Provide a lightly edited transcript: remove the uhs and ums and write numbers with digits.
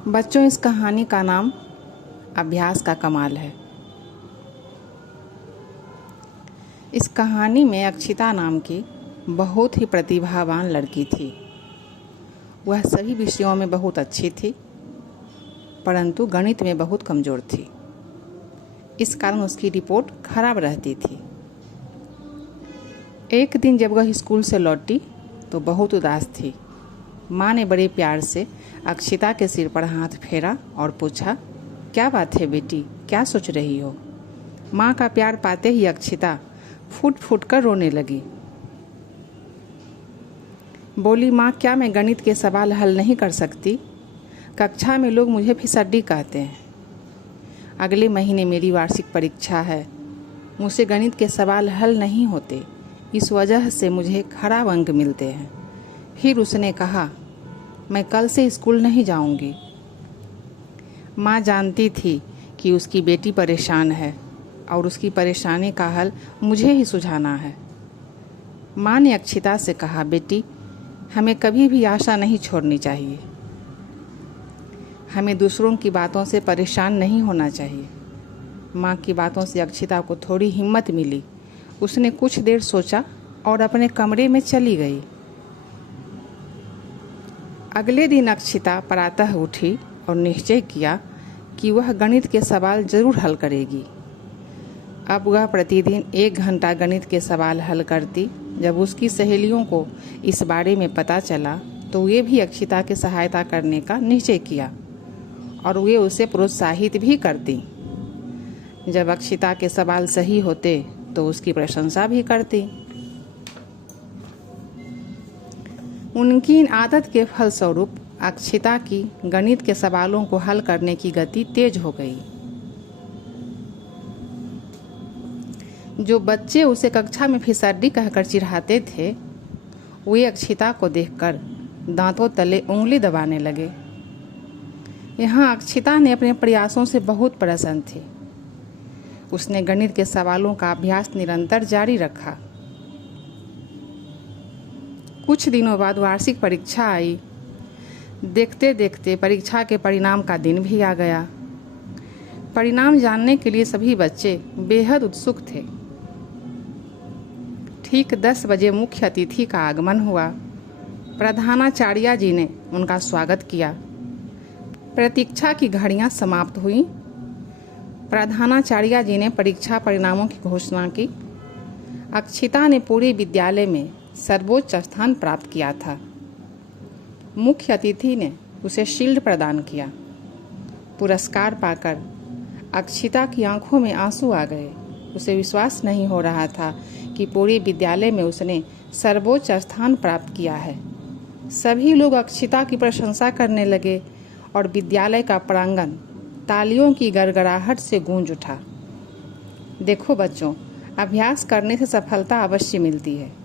बच्चों, इस कहानी का नाम अभ्यास का कमाल है। इस कहानी में अक्षिता नाम की बहुत ही प्रतिभावान लड़की थी। वह सभी विषयों में बहुत अच्छी थी, परंतु गणित में बहुत कमज़ोर थी। इस कारण उसकी रिपोर्ट खराब रहती थी। एक दिन जब वह स्कूल से लौटी तो बहुत उदास थी। माँ ने बड़े प्यार से अक्षिता के सिर पर हाथ फेरा और पूछा, क्या बात है बेटी, क्या सोच रही हो? माँ का प्यार पाते ही अक्षिता फूट फूट कर रोने लगी। बोली, माँ, क्या मैं गणित के सवाल हल नहीं कर सकती? कक्षा में लोग मुझे फिसड्डी कहते हैं। अगले महीने मेरी वार्षिक परीक्षा है। मुझसे गणित के सवाल हल नहीं होते, इस वजह से मुझे खराब अंक मिलते हैं। फिर उसने कहा, मैं कल से स्कूल नहीं जाऊंगी। माँ जानती थी कि उसकी बेटी परेशान है और उसकी परेशानी का हल मुझे ही सुझाना है। माँ ने अक्षिता से कहा, बेटी, हमें कभी भी आशा नहीं छोड़नी चाहिए। हमें दूसरों की बातों से परेशान नहीं होना चाहिए। माँ की बातों से अक्षिता को थोड़ी हिम्मत मिली। उसने कुछ देर सोचा और अपने कमरे में चली गई। अगले दिन अक्षिता प्रातः उठी और निश्चय किया कि वह गणित के सवाल जरूर हल करेगी। अब वह प्रतिदिन 1 घंटा गणित के सवाल हल करती। जब उसकी सहेलियों को इस बारे में पता चला तो वे भी अक्षिता की सहायता करने का निश्चय किया और वे उसे प्रोत्साहित भी करती। जब अक्षिता के सवाल सही होते तो उसकी प्रशंसा भी करती। उनकी इन आदत के फलस्वरूप अक्षिता की गणित के सवालों को हल करने की गति तेज हो गई। जो बच्चे उसे कक्षा में फिसड्डी कहकर चिढ़ाते थे, वे अक्षिता को देखकर दांतों तले उंगली दबाने लगे। यहाँ अक्षिता ने अपने प्रयासों से बहुत प्रसन्न थी। उसने गणित के सवालों का अभ्यास निरंतर जारी रखा। कुछ दिनों बाद वार्षिक परीक्षा आई। देखते देखते परीक्षा के परिणाम का दिन भी आ गया। परिणाम जानने के लिए सभी बच्चे बेहद उत्सुक थे। ठीक 10 बजे मुख्य अतिथि का आगमन हुआ। प्रधानाचार्य जी ने उनका स्वागत किया। प्रतीक्षा की घड़ियां समाप्त हुई। प्रधानाचार्य जी ने परीक्षा परिणामों की घोषणा की। अक्षिता ने पूरे विद्यालय में सर्वोच्च स्थान प्राप्त किया था। मुख्य अतिथि ने उसे शील्ड प्रदान किया। पुरस्कार पाकर अक्षिता की आंखों में आंसू आ गए। उसे विश्वास नहीं हो रहा था कि पूरे विद्यालय में उसने सर्वोच्च स्थान प्राप्त किया है। सभी लोग अक्षिता की प्रशंसा करने लगे और विद्यालय का प्रांगण तालियों की गड़गड़ाहट से गूंज उठा। देखो बच्चों, अभ्यास करने से सफलता अवश्य मिलती है।